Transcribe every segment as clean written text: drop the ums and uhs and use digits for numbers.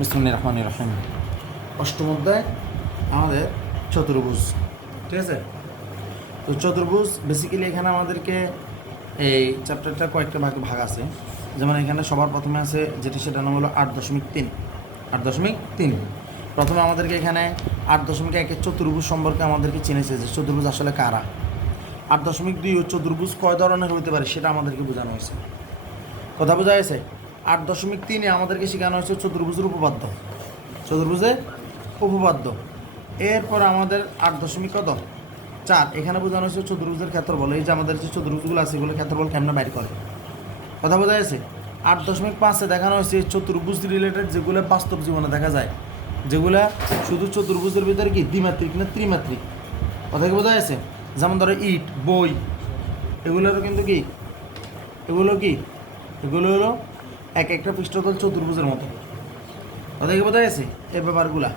বিসমিল্লাহির রহমানির রহিম। অষ্টম অধ্যায় আমাদের চতুর্ভুজ, ঠিক আছে। তো চতুর্ভুজ বেসিক্যালি এখানে আমাদেরকে এই চ্যাপ্টারটা কয়েকটা ভাগ আছে। যেমন এখানে সবার প্রথমে আছে যেটি, সেটা নাম হলো 8.3। 8.3 প্রথমে আমাদেরকে এখানে 8.1 চতুর্ভুজ সম্পর্কে আমাদেরকে চিনেছে যে চতুর্ভুজ আসলে কারা। 8.2 চতুর্ভুজ কয় ধরনের হতে পারে সেটা আমাদেরকে বোঝানো হয়েছে। কথা বোঝা গেছে। 8.3 আমাদেরকে শেখানো হয়েছে চতুর্ভুজের উপপাদ্য, চতুর্ভুজের উপপাদ্য। এরপর আমাদের 8.4 এখানে বোঝানো হয়েছে চতুর্ভুজের ক্ষেত্রফল। এই যে আমাদের যে চতুর্ভুজগুলো আছে এগুলো ক্ষেত্রফল কেমন বাইর করে, কথা বোঝা গেছে। 8.5 দেখানো হয়েছে চতুর্ভুজ রিলেটেড যেগুলো বাস্তব জীবনে দেখা যায়, যেগুলো শুধু চতুর্ভুজের ভিতরে কি দ্বিমাত্রিক না ত্রিমাত্রিক, কথা কি বোঝা গেছে। যেমন ধরো ইট, বই, এগুলোরও কিন্তু কি, এগুলো হলো এক একটা পৃষ্ঠতল চতুর্ভুজের মতো, কথা কি বোঝা গেছে এই ব্যাপারগুলা।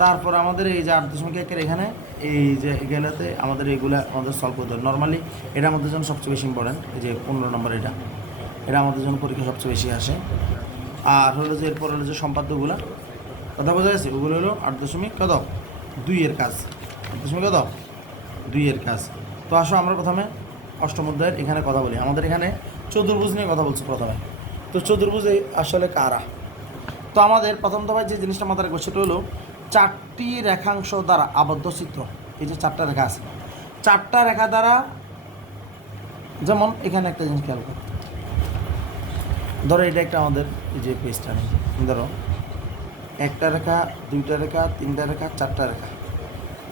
তারপর আমাদের এই যে 8.1 এখানে এই যে এগুলোতে আমাদের এইগুলা আমাদের সলভ করতে হবে নর্মালি। এটা আমাদের জন্য সবচেয়ে বেশি ইম্পর্টেন্ট। এই যে 15 নম্বর, এটা আমাদের জন্য পরীক্ষা সবচেয়ে বেশি আসে। আর হলো যে এরপর হলো যে সম্পাদ্যগুলা, কথা বোঝা গেছে, ওগুলো হলো 8.2 এর কাজ। 8.2 এর কাজ। তো আসো আমরা প্রথমে অষ্টম অধ্যায়ের এখানে কথা বলি। আমাদের এখানে চতুর্ভুজ নিয়ে কথা বলছি প্রথমে। তো চতুর্ভুজ আসলে কারা। তো আমাদের প্রথম দফায় যে জিনিসটা মাথায় রাখবো সেটা হলো 4টি রেখাংশ দ্বারা আবদ্ধ চিত্র। এই যে 4টা রেখা আছে, 4টা রেখা দ্বারা, যেমন এখানে একটা জিনিস খেয়াল করো, ধরো এটা একটা আমাদের এই যে পেজটা নেই, ধরো একটা রেখা, দুইটা রেখা, তিনটা রেখা, 4টা রেখা,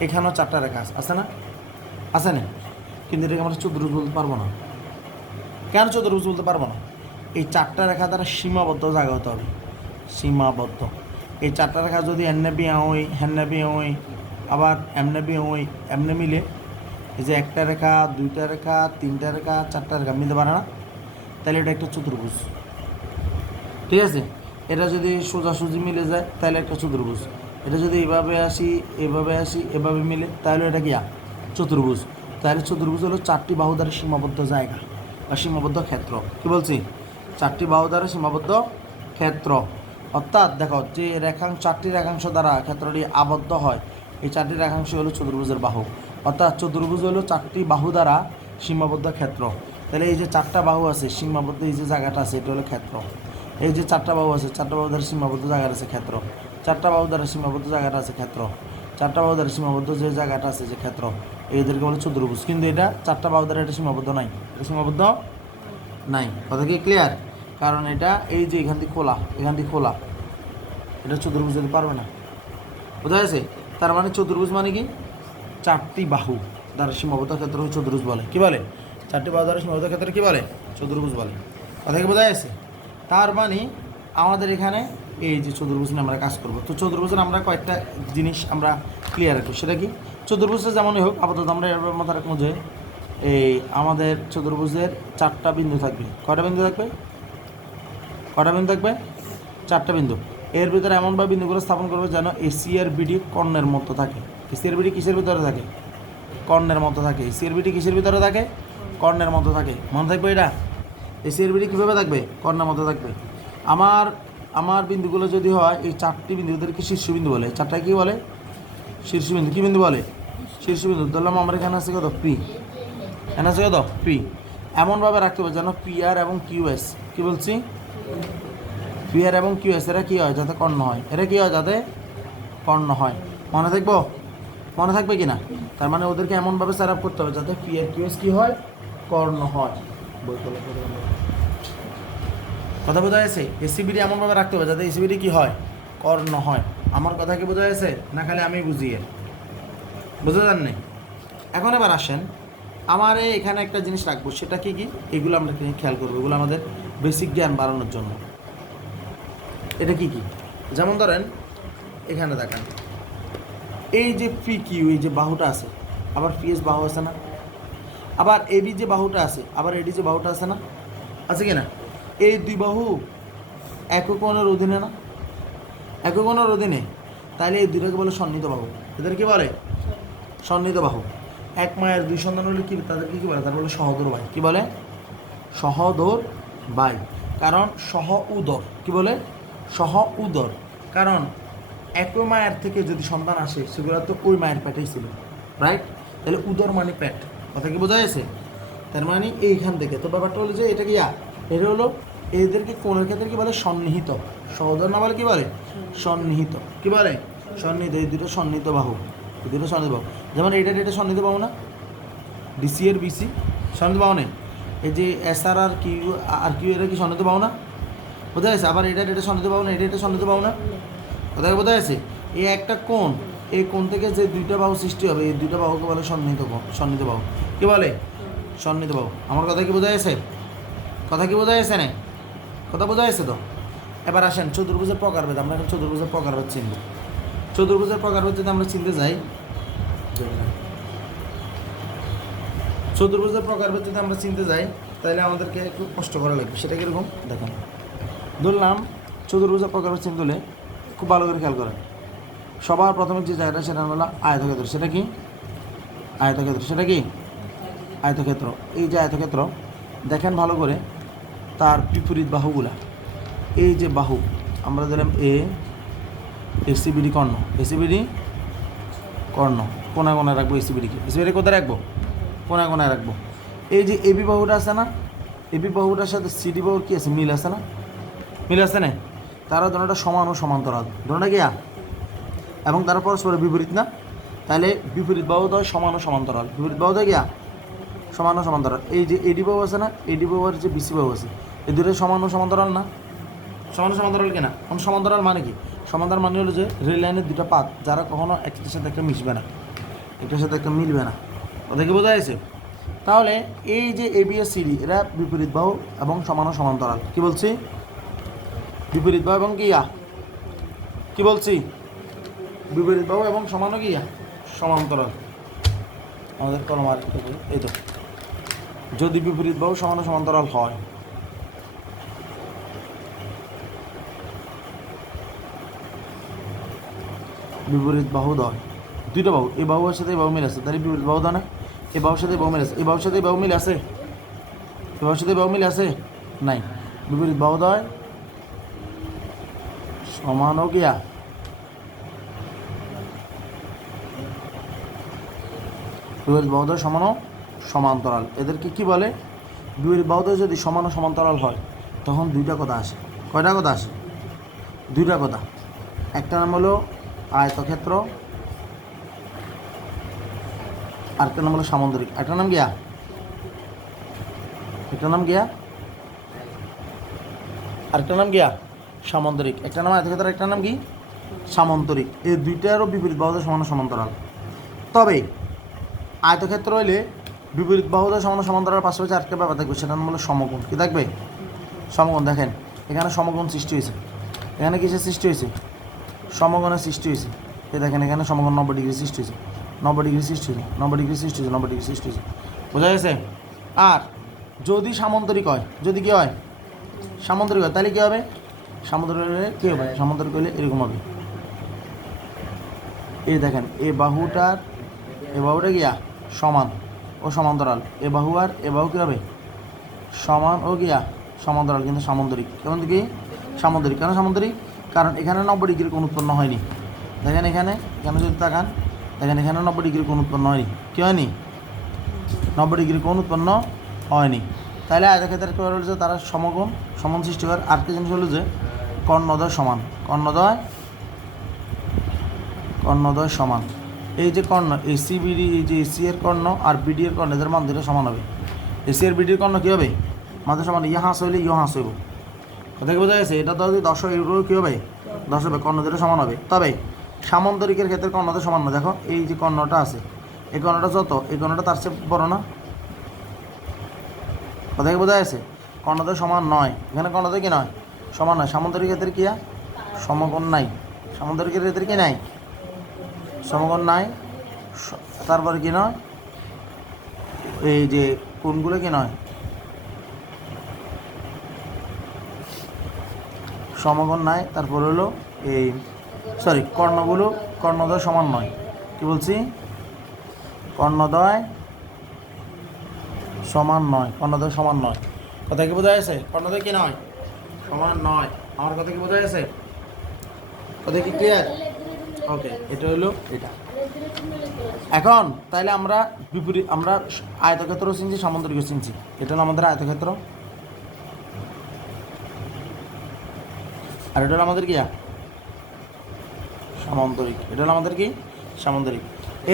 এখানেও 4টা রেখা আছে না, আছে না। কিন্তু এটাকে আমরা চতুর্ভুজ বলতে পারবো না। কেন চতুর্ভুজ বলতে পারবো না? এই 4টা রেখা দ্বারা সীমাবদ্ধ জায়গা হতে হবে, সীমাবদ্ধ। এই 4টা রেখা যদি এমনে বি ওই হেমনে বি ওই আবার এমনে বি ওই এমনে মিলে, এই যে একটা রেখা, দুইটা রেখা, তিনটা রেখা, 4টা রেখা মিলতে পারে না, তাহলে এটা একটা চতুর্ভুজ, ঠিক আছে। এটা যদি সোজাসুজি মিলে যায় তাহলে একটা চতুর্ভুজ। এটা যদি এভাবে আসি, এভাবে মিলে, তাহলে এটা কি চতুর্ভুজ। তাহলে চতুর্ভুজ হলো 4টি বাহু দ্বারা সীমাবদ্ধ জায়গা বা সীমাবদ্ধ ক্ষেত্র। কি বলছি? 4টি বাহু দ্বারা সীমাবদ্ধ ক্ষেত্র। অর্থাৎ দেখো যে 4টি রেখাংশ দ্বারা ক্ষেত্রটি আবদ্ধ হয়, এই 4টি রেখাংশ হলো চতুর্ভুজের বাহু। অর্থাৎ চতুর্ভুজ হলো 4টি বাহু দ্বারা সীমাবদ্ধ ক্ষেত্র। তাহলে এই যে 4টা বাহু আছে সীমাবদ্ধ, এই যে জায়গাটা আছে এটা হলো ক্ষেত্র। এই যে 4টা বাহু আছে, 4টা বাহু দ্বারা সীমাবদ্ধ জায়গাটা আছে ক্ষেত্র। 4টা বাহু দ্বারা সীমাবদ্ধ জায়গাটা আছে ক্ষেত্র। 4টা বাহু দ্বারা সীমাবদ্ধ যে জায়গাটা আছে যে ক্ষেত্র, এইদেরকে বলে চতুর্ভুজ। কিন্তু এটা 4টা বাহু দ্বারা এটা সীমাবদ্ধ নাই, এটা সীমাবদ্ধ নাই। কথা কি ক্লিয়ার? কারণ এটা এই যে এখান থেকে খোলা, এটা চতুর্ভুজ যেতে পারবে না, বোঝা গেছে। তার মানে চতুর্ভুজ মানে কি 4টি বাহু দ্বারা সীমাবদ্ধ ক্ষেত্র চতুর্ভুজ বলে। কি বলে? 4টি বাহু দ্বারা সীমাবদ্ধ ক্ষেত্র কি বলে? চতুর্ভুজ বলে। কথা কি বোঝা গেছে? তার মানে আমাদের এখানে এই যে চতুর্ভুজ নিয়ে আমরা কাজ করব। তো চতুর্ভুজের আমরা কয়েকটা জিনিস আমরা ক্লিয়ার রাখবো। সেটা কি? চতুর্ভুজটা যেমনই হোক আপাতত আমরা এর মাথায় রাখবো যে এই আমাদের চতুর্ভুজের 4টা বিন্দু থাকবে। কয়টা বিন্দু থাকবে? 4টা বিন্দু। এর ভিতরে এমনভাবে বিন্দুগুলো স্থাপন করবে যেন এসি আর বিডি কর্ণের মতো থাকে। এসি আর বিডি কিসের ভিতরে থাকে? কর্ণের মতো থাকে। এসি আর বিডি কিসের ভিতরে থাকে? কর্ণের মতো থাকে। মনে থাকবে এটা? এসি আর বিডি কীভাবে থাকবে? কর্ণের মতো থাকবে। আমার বিন্দুগুলো যদি হয় এই 4টি বিন্দু, ওদেরকে শীর্ষবিন্দু বলে। 4টায় কী বলে? শীর্ষবিন্দু। কী বিন্দু বলে? শীর্ষবিন্দু। ধরলাম আমার এখানে আছে কত? পি। এখানে আছে কত? পি। এমনভাবে রাখতে হবে যেন পি আর এবং কিউ এস, কী বলছি? পি আর এবং কিউ এস এরা কী হয়? যাতে কর্ণ হয়। এরা কী হয়? যাতে কর্ণ হয়। মনে থাকবো? মনে থাকবে কি না? তার মানে ওদেরকে এমনভাবে সেট আপ করতে হবে যাতে পি আর কিউ এস কী হয়? কর্ণ হয়। কথা বোঝা গেছে? এসিবিডি এমনভাবে রাখতে হবে যাতে এসিবিডি কী হয়? কর্ণ হয়। আমার কথা কি বোঝা গেছে? না খালি আমি বুঝিয়ে বুঝতে যান নাই? এখন এবার আসেন, আমার এখানে একটা জিনিস রাখবো, সেটা কি কি? এগুলো আমরা খেয়াল করবো, এগুলো আমাদের বেসিক জ্ঞান বাড়ানোর জন্য। এটা কি কি? যেমন ধরেন এখানে দেখেন এই যে পি কিউ, এই যে বাহুটা আছে, আবার পিএস বাহু আছে না, আবার এডি যে বাহুটা আছে, আবার এডি যে বাহুটা আছে না, আছে কি না? এই দুই বাহু একক কোণের অধীনে না? একক কোণের অধীনে। তাহলে এই দুইটাকে বলে সন্নিহিত বাহু। এদের কি বলে? সন্নিহিত বাহু। এক মায়ের দুই সন্তান হলে কি তাদেরকে কী বলে? তার বলে সহোদর ভাই। কী বলে? সহোদর ভাই। কারণ সহ উদর। কি বলে? সহ উদর। কারণ একই মায়ের থেকে যদি সন্তান আসে সেগুলো তো ওই মায়ের পেটেই ছিল, রাইট? তাহলে উদর মানে পেট, কথা কি বোঝা যাচ্ছে? তার মানে এইখান থেকে তো ব্যাপারটা হলো যে এটা কি এটা হলো এদেরকে কোনের ক্ষেত্রে কি বলে সন্নিহিত, সহোদর না বলে কি বলে সন্নিহিত, কি বলে সন্নিহিত। এই দুটো সন্নিহিত বাহু, এই দুটো সন্নিহিত বাহু। যেমন এটা সন্নিহিত বাহু না, ডিসি এর বিসি সন্নিহিত বাহু নেই। এই যে এস আর কিউ এরা কি সন্নিহিত বাহু না, বোঝা যাচ্ছে? আবার এটা সন্নিহিত বাহু না, এটা সন্নিহিত বাহু না, কথা বোঝা যাচ্ছে? এই একটা কোণ, এই কোণ থেকে যে দুইটা বাহু সৃষ্টি হবে এই দুইটা বাহুকে বলে সন্নিহিত বাহু, কি বলে সন্নিহিত বাহু। আমার কথা কি বোঝা যাচ্ছে? কথা কি বোঝা যাচ্ছে না? কথা বোঝা যাচ্ছে তো? এবার আসেন চতুর্ভুজের প্রকারভেদ। আমরা এখন চতুর্ভুজের প্রকারভেদ চিনব। চতুর্ভুজের প্রকারভেদ যদি আমরা চিনতে যাই, চতুর্ভুজের প্রকারভেদ যদি আমরা চিনতে যাই তাহলে আমাদেরকে একটু কষ্ট করা লাগবে। সেটা কীরকম দেখেন, ধরলাম চতুর্ভুজের প্রকারভেদ চিনতে হলে খুব ভালো করে খেয়াল করেন। সবার প্রথমে যে জায়গাটা সেটা হলো আয়তক্ষেত্র। সেটা কি আয়তক্ষেত্র? সেটা কি আয়তক্ষেত্র? এই যে আয়তক্ষেত্র দেখেন ভালো করে, তার বিপরীত বাহুগুলা, এই যে বাহু আমরা দিলাম এসিবিডি কর্ণ, এসিবিডি কর্ণ কোনায় কোনায় রাখবো। এসিবিডিকে কোথায় রাখবো? কোনায় কোনায় রাখবো। এই যে এবি বাহুটা আছে না, এবি বাহুটার সাথে সিডি বাহুর কী আছে? মিল আছে না? মিল আছে না? তারা দুটোটা সমান ও সমান্তরাল, দুটোটা গিয়া এবং তারা পরস্পরের বিপরীত না? তাহলে বিপরীত বাহুদ্বয় সমান ও সমান্তরাল, বিপরীত বাহুদ্বয় গিয়া সমান ও সমান্তরাল। এই যে এডি বাহু আছে না, এডি বাহু আর যে বিসি বাহু আছে, এই দুটো সমান ও সমান্তরাল না? সমান ও সমান্তরাল কিনা? এখন সমান্তরাল মানে কি? সমান্তরাল মানে হলো যে রেল লাইনের দুটো পাত যারা কখনো একটার সাথে একটা মিশবে না, একটার সাথে একটা মিলবে না, কথা কি বোঝা যাচ্ছে? তাহলে এই যে এবি আর সিডি এরা বিপরীত বাহু এবং সমান ও সমান্তরাল। কি বলছি? বিপরীত বাহু এবং কি বলছি? বিপরীত বাহু এবং সমান ও সমান্তরাল। আমাদের কলম আর এই তো, যদি বিপরীত বাহু সমান ও সমান্তরাল হয় বিপরীত বাহুদ্বয় দুইটা বাহু, এই বাহুর সাথে এই বাহু মিল আছে, তাহলে বিপরীত বাহুদ্বয় না? এই বাহুর সাথে বাহু মিল আছে, এই বাহুর সাথে বাহু মিল আছে, এই বাহুর সাথে বাহু মিল আছে নাই? বিপরীত বাহুদ্বয় সমান ও বিপরীত বাহুদ্বয় সমান ও সমান্তরাল। এদেরকে কি বলে? বিপরীত বাহুদ্বয় যদি সমান ও সমান্তরাল হয় তখন দুইটা কথা আসে। কয়টা কথা আসে? দুইটা কথা। একটা নাম হলো আয়তক্ষেত্র, আরেকটা নাম হলো সামন্তরিক। একটা নাম আরেকটা নাম সামন্তরিক। একটা নাম আয়তক্ষেত্র, একটা নাম কি সামন্তরিক। এই দুইটারও বিপরীত বাহুদ্বয় সমান ও সমান্তরাল। তবে আয়তক্ষেত্র হইলে বিপরীত বাহুদ্বয় সমান ও সমান্তরাল পাশাপাশি আরেকটা ব্যাপার থাকবে, সেটার নাম হলো সমকোণ। কি থাকবে? সমকোণ। দেখেন এখানে সমকোণ সৃষ্টি হয়েছে, এখানে কিসের সৃষ্টি হয়েছে? সমকোণের সৃষ্টি হয়েছে। এই দেখেন এখানে সমকোণ 90 ডিগ্রি সৃষ্টি হয়েছে, 90 ডিগ্রি সৃষ্টি হয়েছে, 90 ডিগ্রি সৃষ্টি হয়েছে, 90 ডিগ্রি সৃষ্টি হয়েছে, বোঝা গেছে? আর যদি সামন্তরিক হয়, যদি কী হয়? সামন্তরিক হয়, তাহলে কী হবে? সামন্তরিক হলে কী হবে? সামন্তরিক হলে এরকম হবে। এই দেখেন এই বাহুটা সমান ও সমান্তরাল, এ বাহু আর এ বাহু কী হবে? সমান ও সমান্তরাল, কিন্তু সামন্তরিক। কেমন কি সামন্তরিক? কেন সামন্তরিক? কারণ এখানে 90 ডিগ্রির কোণ উৎপন্ন হয়নি। দেখেন এখানে যদি তাকান, দেখেন এখানে 90 ডিগ্রির কোণ উৎপন্ন হয়নি। কী হয়নি? 90 ডিগ্রির কোণ উৎপন্ন হয়নি। তাহলে আয়তক্ষেত্রের কী হলো যে তারা সমান সৃষ্টি করে। আরেকটা জিনিস হলো যে কর্ণদ্বয় সমান, কর্ণদ্বয় সমান। এই যে কর্ণ এসি বিডি, এই যে এসি এর কর্ণ আর বিডি এর কর্ণ, এদের মান দুটো সমান হবে। এসি এর বিডির কর্ণ কী হবে? মাঝে সমান, হাঁস হইলে হাঁস হইব। কথা কি বোঝা গেছে? এটা তো যদি 10 ইউরো কী হবে? 10 হবে, কর্ণ দুটো সমান হবে। তবে সামন্তরিকের ক্ষেত্রে কর্ণটা সমান না। দেখো এই যে কর্ণটা আছে, এই কর্ণটা যত, এই কর্ণটা তার চেয়ে বড় না? কথা কি বোঝা গেছে? কর্ণদ্বয় সমান নয়, এখানে কর্ণদ্বয় কি নয়? সমান নয়। সামন্তরিক ক্ষেত্রে কি সমকোণ নাই, সামন্তরিকের ক্ষেত্রে কি নাই? সমকোণ নাই। তারপরে কি নয়? এই যে কোণগুলো কি নয়? সমকোণ নাই। তারপর হলো এই কর্ণদ্বয় সমান নয়। কি বলছি? কর্ণদ্বয় সমান নয়, কর্ণদ্বয় সমান নয়। কথা কি বোঝা গেছে? কর্ণদ্বয় কি নয়? সমান নয়। আমার কথা কি বোঝা গেছে? কথা কি ক্লিয়ার? ওকে, এটা হলো এটা। এখন তাহলে আমরা বিপরীত, আমরা আয়তক্ষেত্র চিনছি, সামন্তরিক চিনছি। এটা হলো আমাদের আয়তক্ষেত্র, আর এটা হলো আমাদের কি সামন্তরিক। এটা হলো আমাদের কি সামন্তরিক।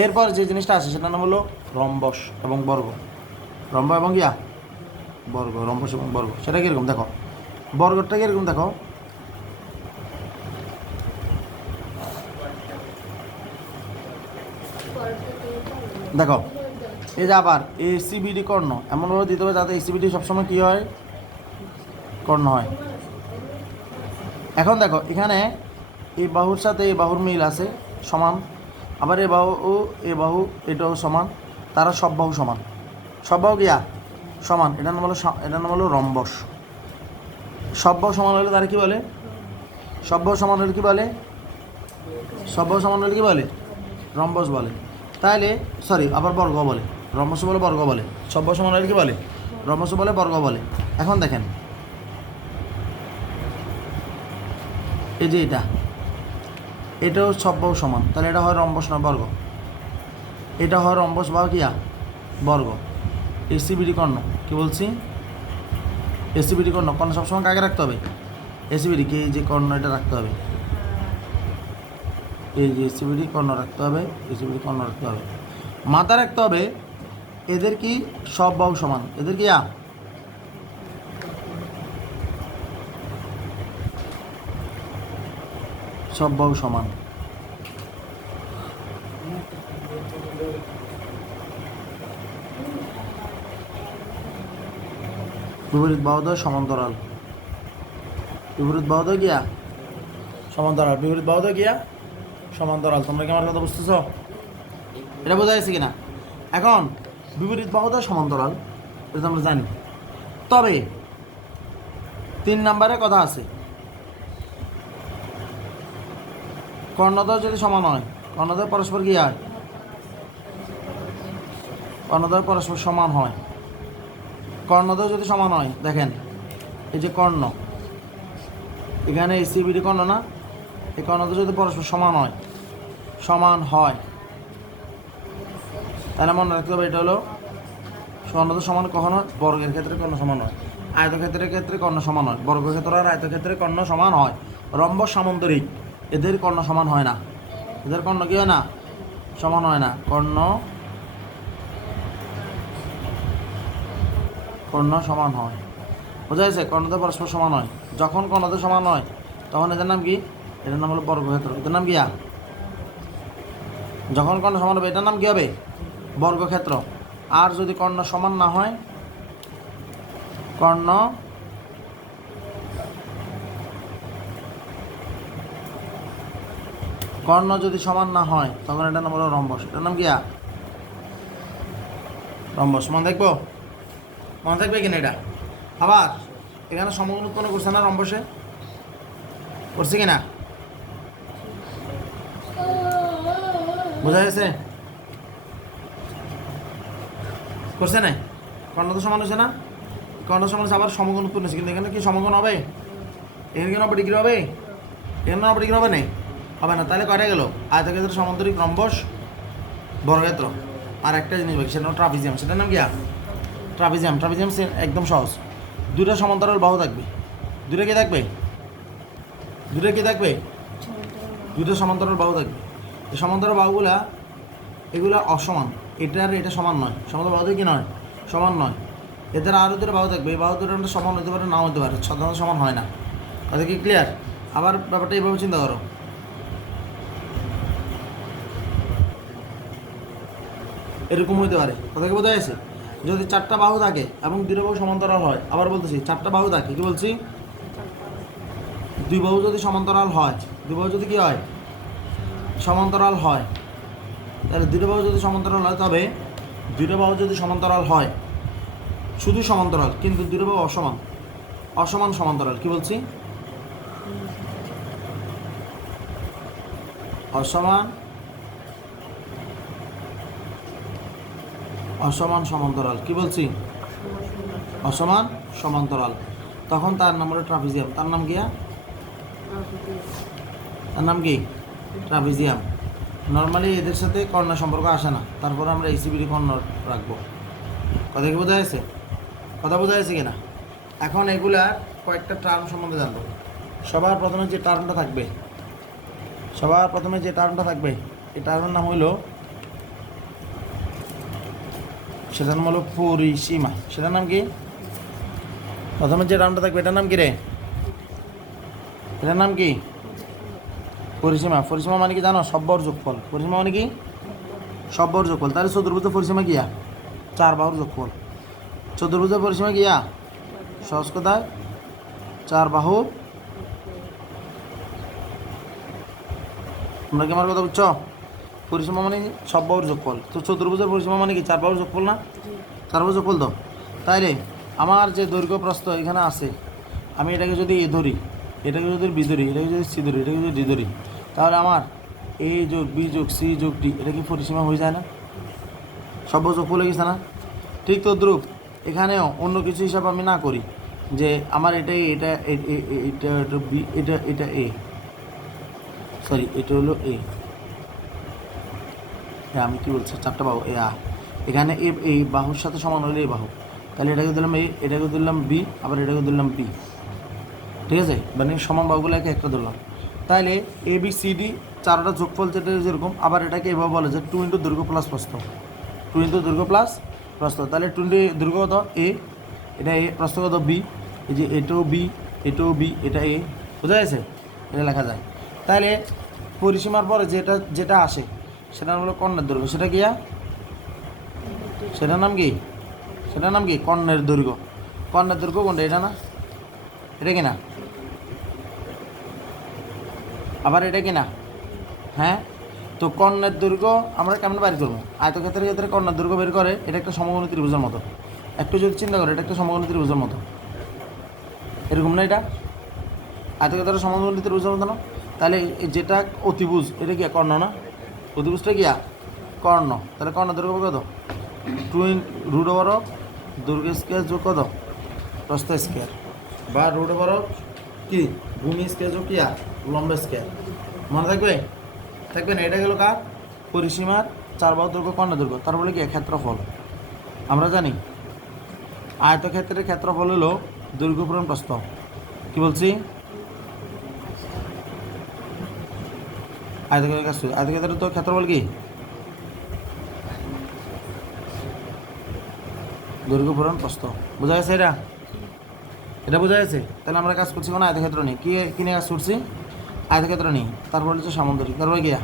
এরপর যে জিনিসটা আছে সেটার নাম হলো রম্বস এবং বর্গ। রম্ব এবং বর্গ, রম্বস এবং বর্গ। সেটা কীরকম দেখো, বর্গটা কীরকম দেখো, দেখো এই যে আবার এসিবিডি কর্ণ এমনভাবে দিতে হবে যাতে এসিবিডি সবসময় কী হয়, কর্ণ হয়। এখন দেখো এখানে এই বাহুর সাথে এই বাহুর মিল আছে, সমান। আবার এ বাহু ও এ বাহু এটাও সমান, তারা সব বাহু সমান, সব বাহু সমান। এটার নাম হলো রম্বস। সব বাহু সমান হলে তারা কী বলে, সব বাহু সমান হলে কী বলে, সব বাহু সমান হলে কী বলে, রম্বস বলে। তাইলে সরি, আবার বর্গ বলে, রম্বস বলে, বর্গ বলে। সব বাহু সমান হলে কী বলে, রম্বস বলে, বর্গ বলে। এখন দেখেন এই যে এটাও সব বাহু সমান, তাহলে এটা হয় রম্বস না বর্গ, এটা হয় রম্বস বা বর্গ। এসিবিডি কর্ণ কি বলছি, এসিবিডি কর্ণ, কর্ণ সবসময় কাকে রাখতে হবে, এসিবিডি কে, এই যে কর্ণ এটা রাখতে হবে, এই যে এসিবিডি কর্ণ রাখতে হবে, এসিবিডি কর্ণ রাখতে হবে। মাথা রাখতে হবে এদের কি সব বাহু সমান, এদের কি সব বাহু সমান। বিপরীত বাহুদ্বয় সমান্তরাল, বিপরীত বাহুদ্বয় সমান্তরাল, বিপরীত বাহুদ্বয় সমান্তরাল। তোমরা কি আমার কথা বুঝতেছ? এটা বোঝা যাচ্ছে কিনা? এখন বিপরীত বাহুদ্বয় সমান্তরাল এটা আমরা জানি, তবে 3 নম্বরে কথা আছে, কর্ণদ্বয় যদি সমান হয়, কর্ণদ্বয় পরস্পর কি হয়, কর্ণদ্বয় পরস্পর সমান হয়। কর্ণদ্বয় যদি সমান হয়, দেখেন এই যে কর্ণ, এখানে এসিবিডি কর্ণ না, এই কর্ণদ্বয় যদি পরস্পর সমান হয় তাহলে মনে রাখতে হবে এটা হলো কর্ণদ্বয় সমান। কখনো বর্গের ক্ষেত্রে কর্ণ সমান হয়, আয়তক্ষেত্রের ক্ষেত্রে কর্ণ সমান হয়, বর্গক্ষেত্র আর আয়তক্ষেত্রে কর্ণ সমান হয়। রম্বস সামন্তরিক এদের কর্ণ সমান হয় না, এদের কর্ণ কি হয় না, সমান হয় না। কর্ণ সমান হয়, বোঝা যাচ্ছে? কর্ণদ্বয় পরস্পর সমান হয়। যখন কর্ণদ্বয় সমান হয় তখন এদের নাম কি, এটার নাম হলো বর্গক্ষেত্র। এদের নাম কি যখন কর্ণ সমান হবে এটার নাম কি হবে, বর্গক্ষেত্র। আর যদি কর্ণ সমান না হয়, কর্ণ যদি সমান না হয় তখন এটার নাম হলো রম্বস। এটার নাম কি রম্বস। মনে দেখবো, মনে থাকবে কিনা এটা? আবার এখানে সমকোণ উৎপন্ন করছে না, রম্বসে করছে কিনা, বোঝা গেছে? করছে না, কর্ণ তো সমান হচ্ছে না, কর্ণ সমান হচ্ছে, আবার সমকোণ উৎপন্ন হচ্ছে। কিন্তু এখানে কি সমকোণ হবে, এখানে কি 90 ডিগ্রি হবে, এখানে 90 ডিগ্রি হবে না, হবে না। তাহলে কয়টা গেল, আয়তক্ষেত্র, সমান্তরিক, রম্বস, বর্গক্ষেত্র। আর একটা জিনিস বাকি, সেটা ট্রাপিজিয়াম। সেটার নাম কি ট্রাপিজিয়াম। ট্রাপিজিয়াম একদম সহজ, দুটো সমান্তরাল বাহু থাকবে, দুটো কি থাকবে, দুটো সমান্তরাল বাহু থাকবে। এই সমান্তরাল বাহুগুলা এগুলা অসমান, এটা আর এটা সমান নয়, সমান্তরাল বাহু কি নয়, সমান নয়। এদের আরও দুটো বাহু থাকবে, এই বাহু দুটো সমান হতে পারে, নাও হতে পারে, সাধারণত সমান হয় না। কথা কি ক্লিয়ার? আবার ব্যাপারটা এইভাবে চিন্তা করো, এরকম হইতে পারে। কথা কি বোঝা গেছে? যদি 4টা বাহু থাকে এবং 2 বাহু সমান্তরাল হয়, আবার বলতেছি 4টা বাহু থাকে, কি বলছি, 2 বাহু যদি সমান্তরাল হয়, 2 বাহু যদি কি হয়, সমান্তরাল হয়, তাহলে 2 বাহু যদি সমান্তরাল হয়, তবে 2 বাহু যদি সমান্তরাল হয়, শুধু সমান্তরাল কিন্তু 2 বাহু অসমান, অসমান সমান্তরাল, কি বলছি, অসমান সমান্তরাল, কি বলছি, অসমান সমান্তরাল, তখন তার নাম হলো ট্রাপিজিয়াম। তার নাম কি, তার নাম কি? ট্রাপিজিয়াম। নর্মালি এদের সাথে কর্ণের সম্পর্ক আসে না, তারপরে আমরা এসিবিডি কর্ণ রাখবো। কথা কি বোঝা যাচ্ছে? কথা বোঝা যাচ্ছে কিনা? এখন এগুলার কয়েকটা টার্ম সম্বন্ধে জানবো। সবার প্রথমে যে টার্মটা থাকবে এই টার্মের নাম হইল, সেটার নাম হলো পরিসীমা। সেটার নাম কি? প্রথমে যে টার্মটা থাকবে এটার নাম কি রে? এটার নাম কি? পরিসীমা। পরিসীমা মানে কি জানো? সব্বর যোগফল। পরিসীমা মানে কি? সব্বর যোগফল। তাহলে চতুর্ভুজের পরিসীমা কিয়া? 4 বাহুর যোগফল। চতুর্ভুজের পরিসীমা কিয়া? সহজ কথায় 4 বাহুর। তোমরা কি আমার কথা বুঝছো? পরিসীমা মানে সব বাহুর যোগফল। তো চতুর্ভুজের পরিসীমা মানে কি? 4 বাহুর যোগফল না? 4 বাহুর যোগফল তো। তাইলে আমার যে দৈর্ঘ্য প্রস্থ এখানে আছে, আমি এটাকে যদি এ ধরি, এটাকে যদি বি ধরি, এটাকে যদি সি ধরি, এটাকে যদি ডি ধরি, তাহলে আমার এ যোগ বি যোগ সি যোগ ডি এটা কি পরিসীমা হয়ে যায় না? সব যোগফল হয়ে গেছে না? ঠিক তদ্রূপ এখানেও অন্য কিছু হিসাব আমি না করি, যে আমার এটাই এটা এটা বি, এটা এ, সরি এটা হলো এ। হ্যাঁ আমি কী বলছি, 4টা বাহু এ আ, এখানে এ এই বাহুর সাথে সমান হলে এই বাহু, তাহলে এটাকে দিলাম এ, এটাকে দিলাম বি, আবার এটাকে দিলাম বি। ঠিক আছে, মানে সমান বাহুগুলোকে একটা ধরলাম। তাহলে এ বি সি ডি 4টা যোগফল যেটা যেরকম, আবার এটাকে এভাবে বলে যে 2 ইন্টু দৈর্ঘ্য প্লাস প্রস্থ, 2 ইন্টু দৈর্ঘ্য প্লাস প্রস্থ। তাহলে 20 দৈর্ঘ্য কত? এ, এটা এ, প্রস্থ কত? বি। এই যে এটাও বি, এটাও বি, এটা এ। বোঝা গেছে? এটা লেখা যায়। তাহলে পরিসীমার পরে যেটা আসে সেটার নাম হলো কর্ণের দৈর্ঘ্য। সেটা কি? সেটার নাম কি? সেটার নাম কি? কর্ণের দৈর্ঘ্য। কর্ণের দৈর্ঘ্য কোনটা? এটা না? এটা কি না? আবার এটা কি না? হ্যাঁ, তো কর্ণের দৈর্ঘ্য আমরা কেমন বের করবো? আয়তক্ষেত্রের ক্ষেত্রে কর্ণের দৈর্ঘ্য বের করে এটা একটা সমকোণী ত্রিভুজের মতো। একটু যদি চিন্তা করে, এটা একটা সমকোণী ত্রিভুজের মতো, এরকম না? এটা আয়তক্ষেত্রের সমকোণী ত্রিভুজের মতো না? তাহলে যেটা অতিভুজ এটা কি? কর্ণ না? অতিভুজটা কি? কর্ণ। তাহলে কর্ণের দৈর্ঘ্য কত? 2 রুট ওভার অফ দৈর্ঘ্য স্কোয়ার যোগ কত? প্রস্থ স্কোয়ার, বা রুট ওভার অফ কি ভূমি স্কোয়ার যোগ কি লম্ব স্কোয়ার। মনে থাকবে? থাকবে না? এটা গেল কার? পরিসীমার 4 বাহু দৈর্ঘ্য কর্ণের দৈর্ঘ্য। তারপরে কি? ক্ষেত্রফল। আমরা জানি আয়তক্ষেত্রের ক্ষেত্রফল হলো দৈর্ঘ্য পূরণ প্রস্থ। কি বলছি? আয়তক্ষেত্রের তো ক্ষেত্রফল কি? দৈর্ঘ্য পূরণ প্রস্থ। বোঝা গেছে? এটা বোঝা গেছে? তাহলে আমরা কাজ করছি কোনো আয়তক্ষেত্র নেই। কি নিয়ে কাজ করছি? আয়তক্ষেত্র নেই। তারপর হচ্ছে সামুদ্রিক। তারপরে গিয়া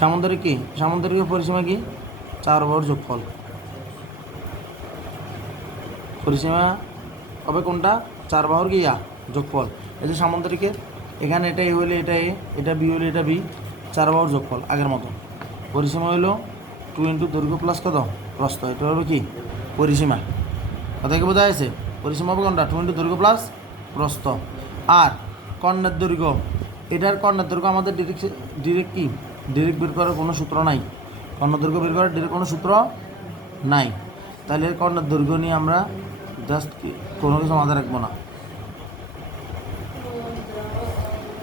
সামুদ্রিক কি? সামুদ্রিকের পরিসীমা কি? 4 বাহুর যোগফল। পরিসীমা হবে কোনটা? 4 বাহুর কি যোগফল। এই যে সামুদ্রিকের এখানে এটা এ হলে এটা এ, এটা বি হলে এটা বি, 4 বাহুর যোগফল আগের মতো। পরিসীমা হলো 2 ইন্টু দৈর্ঘ্য প্লাস কত? প্রস্থ। এটা হবে কি? পরিসীমা। কথা কি বোঝা যাচ্ছে? পরিসীমা হবে কোনটা? 2 ইন্টু দৈর্ঘ্য প্লাস প্রস্থ। আর কর্ণের দৈর্ঘ্য, এটার কর্ণের দৈর্ঘ্য আমাদের ডিরেক্ট কি? ডিরেক্ট বের করার কোনো সূত্র নাই। কর্ণের দৈর্ঘ্য বের করার ডিরেক্ট কোনো সূত্র নাই। তাহলে কর্ণের দৈর্ঘ্য নিয়ে আমরা জাস্ট কোনো কিছু মাথায় রাখবো না।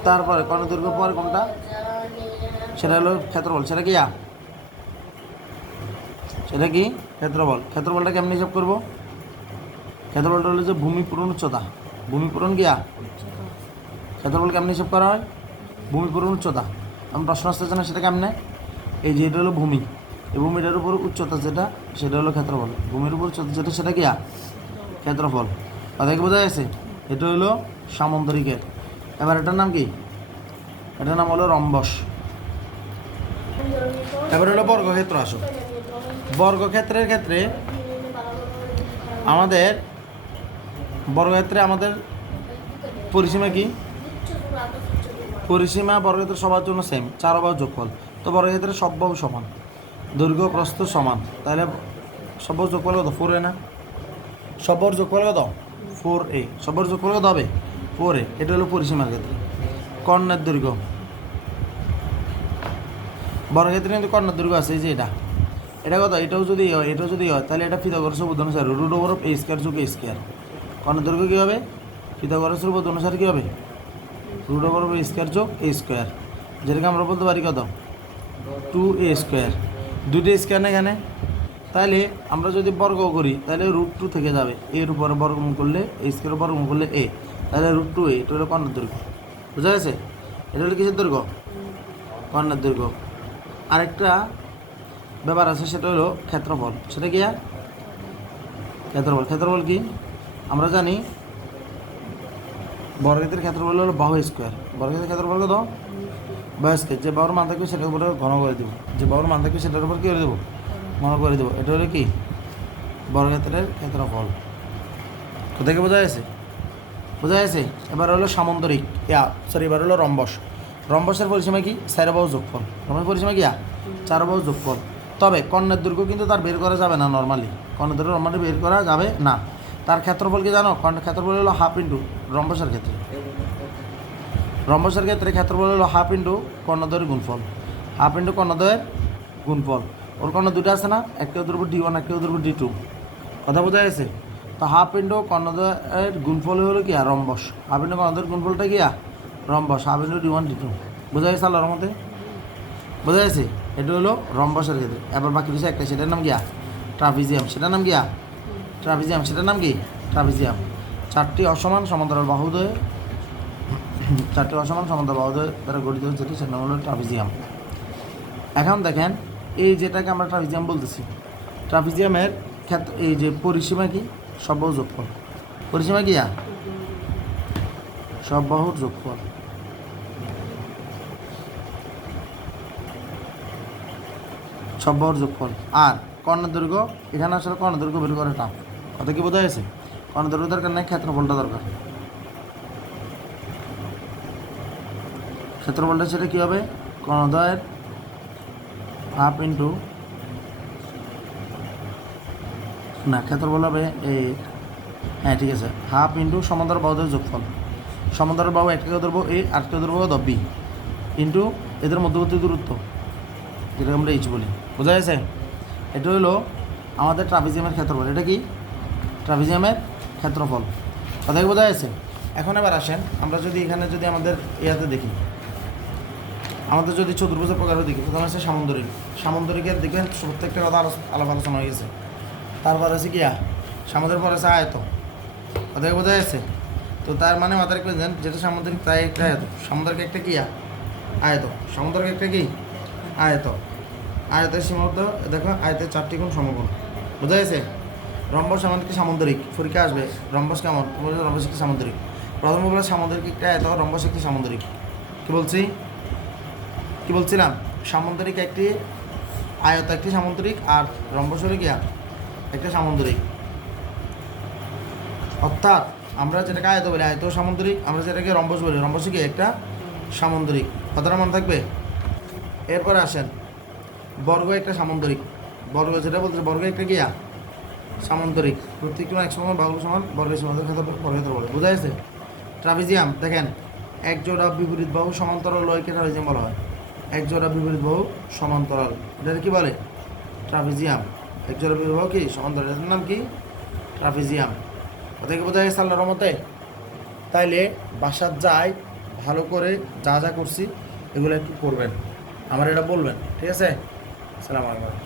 তারপরে কর্ণের দৈর্ঘ্য পরে কোনটা? সেটা হলো ক্ষেত্রফল। সেটা কি? সেটা কি? ক্ষেত্রফল। ক্ষেত্রফলটা কেমন হিসাব করবো? ক্ষেত্রফলটা হলো যে ভূমি পূরণ উচ্চতা। ভূমি পূরণ কি? ক্ষেত্রফল কেমন হিসাব করা হয়? ভূমি পূরণ উচ্চতা। আমি প্রশ্ন আসতেছে না, সেটা কেমনে? এই যে এটা হলো ভূমি, এই ভূমিটার উপর উচ্চতা যেটা, সেটা হলো ক্ষেত্রফল। ভূমির উপর উচ্চতা যেটা, সেটা কি? ক্ষেত্রফল। কথা কি বোঝা গেছে? এটা হলো সামুদ্রিকের। এবার এটার নাম কি? এটার নাম হলো রম্বস। এবার হলো বর্গক্ষেত্র। আসো, বর্গক্ষেত্রের ক্ষেত্রে আমাদের পরিসীমা কি? পরিসীমা বর্গক্ষেত্র সবার জন্য সেম, 4 বাহু যোগফল। তো বর্গক্ষেত্রে সব বাহু সমান, দৈর্ঘ্য প্রস্থ সমান। তাহলে সব বাহু যোগফল কত? 4a না? সব বাহুর যোগফল কত? 4a। সব বাহুর যোগফল কত হবে? 4a। এটা হলো পরিসীমার ক্ষেত্রে। কর্ণের দৈর্ঘ্য, বর্গক্ষেত্রে কিন্তু কর্ণের দৈর্ঘ্য আছে, এই যে এটা কত? এটাও যদি হয় তাহলে এটা পিথাগোরাসের উপপাদ্য অনুসারে root over of a square যোগ a স্কয়ার। কর্ণের দৈর্ঘ্য কী হবে? পিথাগোরাসের উপপাদ্য অনুসারে কী হবে? রুট ওভার এ স্কোয়ার যোগ এ স্কোয়ার, যেটাকে আমরা বলতে পারি কত 2a স্কোয়ার। দুইটা স্কোয়ার না এখানে, তাহলে আমরা যদি বর্গ করি তাহলে √2 থেকে যাবে, এর উপরে বর্গমূল করলে এ স্কোয়ার বর্গমূল করলে এ, তাহলে √2a। এটা হলো কর্ণের দৈর্ঘ্য, বুঝা গেছে? এটা হলো কিসের দৈর্ঘ্য? কর্ণের দৈর্ঘ্য। আরেকটা ব্যাপার আছে, সেটা হলো ক্ষেত্রফল। সেটা কি? ক্ষেত্রফল। ক্ষেত্রফল কি আমরা জানি, বর্গক্ষেত্রের ক্ষেত্রফল হলো বাহু স্কোয়ার। বর্গক্ষেত্রের ক্ষেত্রফল কত? বাহু স্কোয়ার। যে বাহুর মান থাকবে সেটার উপরে ঘন করে দেবো, যে বাহুর মান থাকবে সেটার উপর কী করে দেবো? ঘন করে দেবো। এটা হলো কি বর্গক্ষেত্রের ক্ষেত্রফল। কোথায় বোঝা গেছে? বোঝা গেছে? এবার হলো সামন্তরিক, এবার হলো রম্বস। রম্বসের পরিসীমা কি? 4 বাহু যোগফল। রম্বসের পরিসীমা কি? 4 বাহু যোগফল। তবে কর্ণের দৈর্ঘ্য কিন্তু তার বের করা যাবে না নর্মালি, কর্ণের দৈর্ঘ্য নর্মালি বের করা যাবে না। তার ক্ষেত্রফল কি জানো? কর্ণের ক্ষেত্রফল হলো হাফ ইন্টু রম্বসের ক্ষেত্রে। রম্বসের ক্ষেত্রে ক্ষেত্রফল হলো হাফ ইন্টু কর্ণদ্বয়ের গুণফল। হাফ ইন্টু কর্ণদ্বয়ের গুণফল। ওর কর্ণ দুটো আছে না, একটা ওদের উপর D1, একটা ওদের উপর D2। কথা বোঝা গেছে? তো হাফ ইন্টু কর্ণদ্বয়ের গুণফল হলো কি? রম্বস। হাফ ইন্টু কর্ণদ্বয়ের গুণফলটা কি? Rhombus. Half into D1 D2। বোঝা গেছে আল্লাহর মধ্যে? বোঝা গেছে? এটা হলো রম্বসের ক্ষেত্রে। এবার বাকি বিষয় একটা, সেটার নাম কি? ট্রাপিজিয়াম। সেটার নাম কি? ট্রাপিজিয়াম। সেটার নাম কি? ট্রাপিজিয়াম। 4টি অসমান সমান্তরাল বাহুদ্বয়, 4টি অসমান সমান্তরাল বাহুদ্বয় দ্বারা গঠিত যেটি, সেটা নাম হলো ট্রাপিজিয়াম। এখন দেখেন, এই যেটাকে আমরা ট্রাপিজিয়াম বলতেছি, ট্রাপিজিয়ামের ক্ষেত্রে এই যে পরিসীমা কি? সব বাহুর যোগফল। পরিসীমা কি? সব বাহুর যোগফল। সব বাহুর যোগফল। আর কর্ণের দৈর্ঘ্য, এখানে আসলে কর্ণের দৈর্ঘ্য বের করে টাফ। কথা কি বোঝা গেছে? কর্ণের দৈর্ঘ্য দরকার নেই, ক্ষেত্রফলটা দরকার। ক্ষেত্রফলটা সেটা কী হবে? কর্ণদ্বয়ের হাফ ইন্টু, না ক্ষেত্রফল হবে এই, হ্যাঁ ঠিক আছে, হাফ ইন্টু সমান্তরাল বাহুদের যোগফল। সমান্তরাল বাহু একটাকে ধরবো এ, আরেকটা ধরবো বি, ইন্টু এদের মধ্যবর্তী দূরত্ব, যেটাকে আমরা এইচ বলি। বোঝা গেছে? এটা হলো আমাদের ট্রাপিজিয়ামের ক্ষেত্রফল। এটা কি? ট্রাপিজিয়ামের ক্ষেত্রফল। কথা কি বোঝা গেছে? এখন এবার আসেন, আমরা যদি এখানে যদি আমাদের ইয়াতে দেখি, আমাদের যদি চতুর্ভুজের প্রকারও দেখি, প্রথমে আছে সামন্তরিক। সামন্তরিকের দেখবেন প্রত্যেকটা কথা আলোচনা হয়ে গেছে। তারপর আছে কি? সামুদ্রের পর আছে আয়ত। কথা বোঝা যাচ্ছে? তো তার মানে মাথায় রাখবেন, যেটা সামুদ্রিক তাই একটা আয়ত। সামুদ্রিক একটা কি? আয়ত। সামুদ্রিক একটা কি? আয়ত। আয়তের সীমাবদ্ধ দেখো, আয়তের 4টি গুণ সমগুণ। বোঝা গেছে? রম্বস আমাদের কি সামুদ্রিক? পরীক্ষা আসবে রম্বস কেমন? রম্বস একটি সামুদ্রিক। প্রথম বলে সামুদ্রিক একটা আয়ত, রম্বস একটি সামুদ্রিক। কি বলছি? কি বলছিলাম? সামুদ্রিক একটি আয়ত, একটি সামুদ্রিক, আর রম্বস হলে কি? একটা সামুদ্রিক। অর্থাৎ আমরা যেটাকে আয়ত বলি, আয়ত সামুদ্রিক। আমরা যেটাকে রম্বস বলি, রম্বস কি? একটা সামুদ্রিক। কথাটা মনে থাকবে? এরপরে আসেন, বর্গ একটা সামুদ্রিক। বর্গ যেটা বলতে, বর্গ একটা কি? সামুদ্রিক। প্রত্যেকটি এক সমান, বাহু সমান, বর্গের সমান্তরাল ক্ষেত্রফল বর্গক্ষেত্র বলে। বোঝা গেছে? ট্রাপিজিয়াম দেখেন, এক জোড়া বিপরীত বাহু সমান্তরাল লয়কে ট্রাপিজিয়াম বলা হয়। এক জোড়া বিপরীত বাহু সমান্তরাল, এটা কি বলে? ট্রাপিজিয়াম। এক জোড়া বিপরীত বাহু কি? সমান্তরাল, এটার নাম কি? ট্রাপিজিয়াম। কথা কি বোঝা গেছে আল্লাহর রহমতে? তাইলে বাসার যাই ভালো করে যা যা করছি এগুলো একটু করবেন, আমার এটা বলবেন, ঠিক আছে? আসসালামু আলাইকুম।